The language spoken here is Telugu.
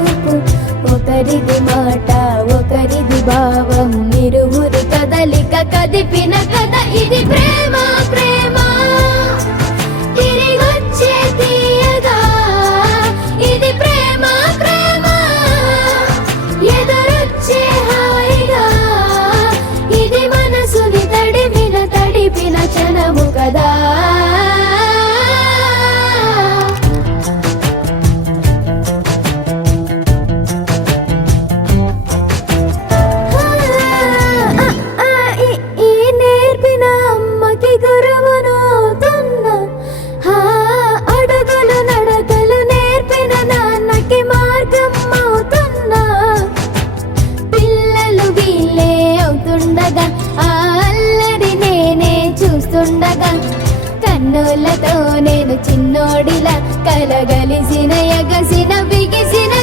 చూపు, ఒకరిది మాట ఒకరిది భావం, ఇరువురి కదలిక కదిపిన కథ ఇది ప్రేమ ప్రేమ. తిరిగొచ్చే తీయగా ఇది ప్రేమ ప్రేమ, ఎదురొచ్చే హాయిగా ఇది మనసుని తడిపిన క్షణము కదా. నేర్పిన అమ్మకి గురువునవుతున్నా, అడుగులు నడకలు నేర్పిన నాన్నకి మార్గం అవుతున్నా. పిల్లలు వీళ్ళే అవుతుండగా ఆ అల్లరి నేనే చూస్తుండగా, కన్నులతో నేను చిన్నోడిలా కలగలిసిన ఎగసిన బిగిసిన